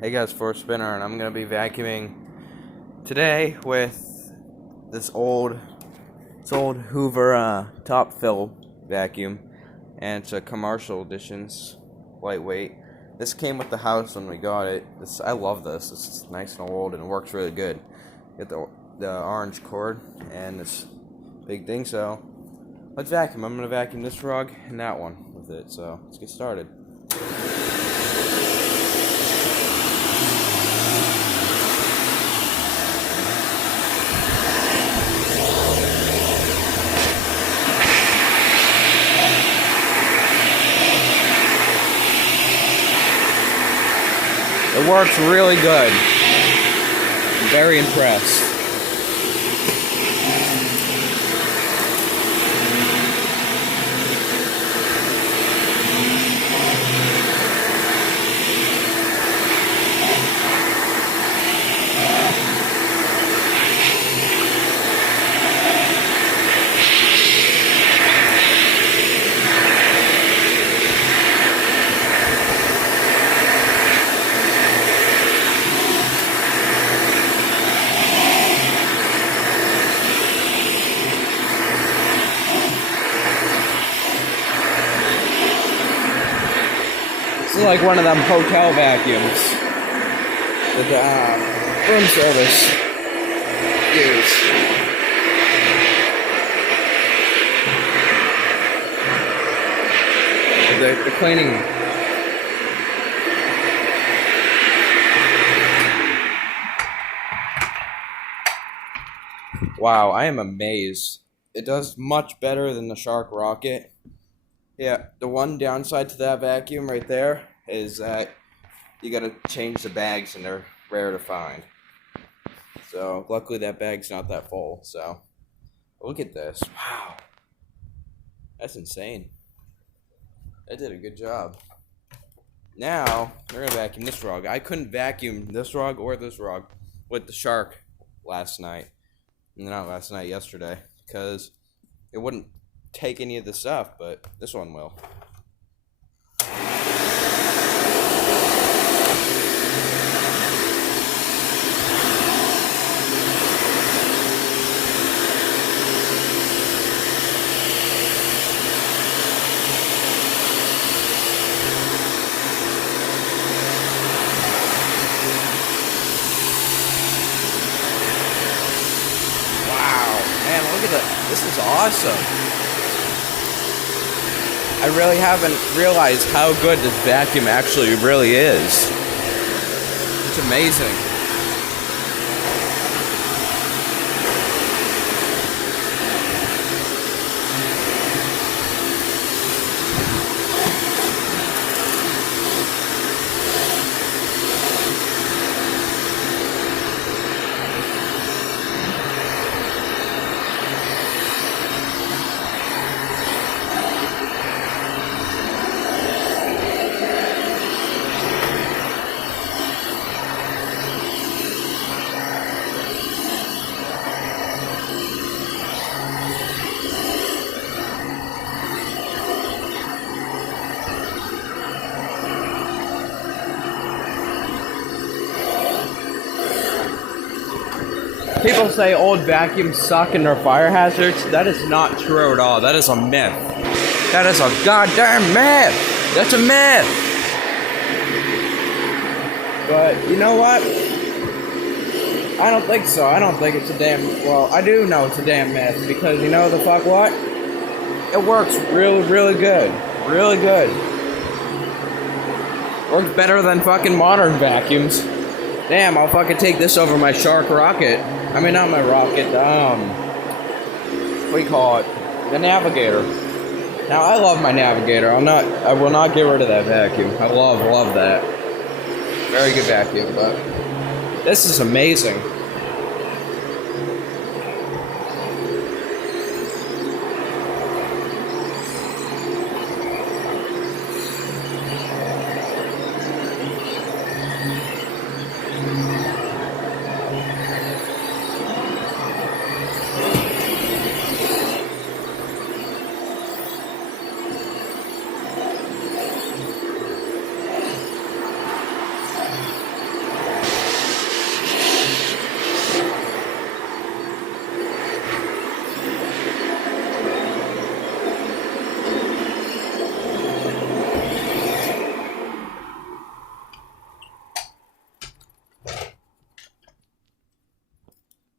Hey guys, for Spinner, and I'm gonna be vacuuming today with this old Hoover top fill vacuum, and it's a commercial edition's lightweight. This came with the house when we got it. I love this. It's nice and old and it works really good. Get the orange cord and this big thing. So let's vacuum. I'm gonna vacuum this rug and that one with it. So let's get started. It works really good. I'm very impressed. This is like one of them hotel vacuums that room service use. The cleaning. Wow, I am amazed. It does much better than the Shark Rocket. Yeah, the one downside to that vacuum right there is that you gotta change the bags and they're rare to find. So, luckily that bag's not that full, so. Look at this. Wow. That's insane. That did a good job. Now, we're gonna vacuum this rug. I couldn't vacuum this rug or this rug with the Shark last night. Not last night, yesterday. Because it wouldn't take any of the stuff, but this one will. Wow, man, look at that. This is awesome. I really haven't realized how good this vacuum actually really is. It's amazing. People say old vacuums suck and they're fire hazards. That is not true at all. That is a myth. That is a goddamn myth. That's a myth. But you know what? I don't think so. I don't think it's a damn... Well, I do know it's a damn myth because you know the fuck what? It works really, really good. Really good. Works better than fucking modern vacuums. Damn, I'll fucking take this over my Shark Rocket. I mean, not my rocket, what do you call it? The Navigator. Now, I love my Navigator. I will not get rid of that vacuum. I love that. Very good vacuum, but this is amazing.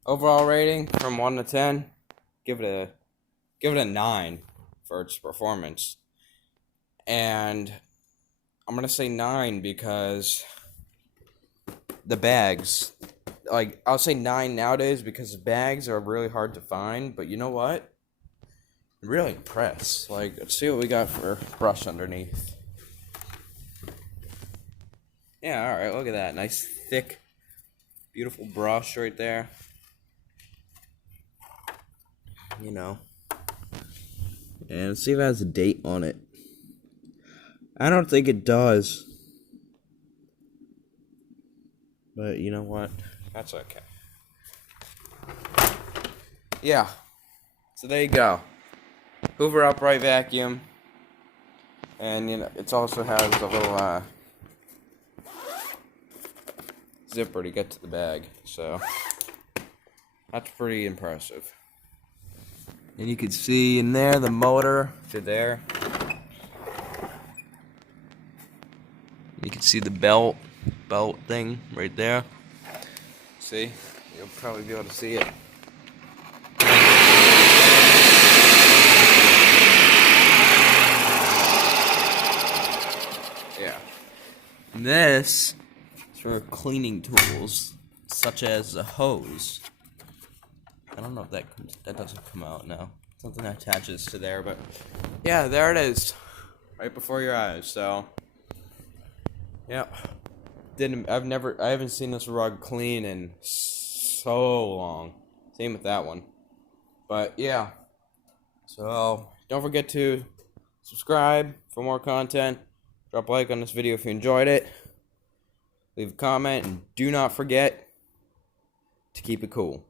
Overall rating from 1 to 10, give it a 9 for its performance. And I'm going to say 9 because the bags, like, I'll say 9 nowadays because bags are really hard to find, but you know what? I'm really impressed. Like, let's see what we got for brush underneath. Yeah, alright, look at that. Nice, thick, beautiful brush right there. You know. And let's see if it has a date on it. I don't think it does. But you know what? That's okay. Yeah. So there you go. Hoover upright vacuum. And you know, it also has a little zipper to get to the bag. So that's pretty impressive. And you can see in there the motor to there. You can see the belt thing right there. See? You'll probably be able to see it. Yeah. And this is for cleaning tools, such as a hose. I don't know if that doesn't come out now. Something attaches to there, but yeah, there it is. Right before your eyes, so yeah. I haven't seen this rug clean in so long. Same with that one. But yeah. So don't forget to subscribe for more content. Drop a like on this video if you enjoyed it. Leave a comment and do not forget to keep it cool.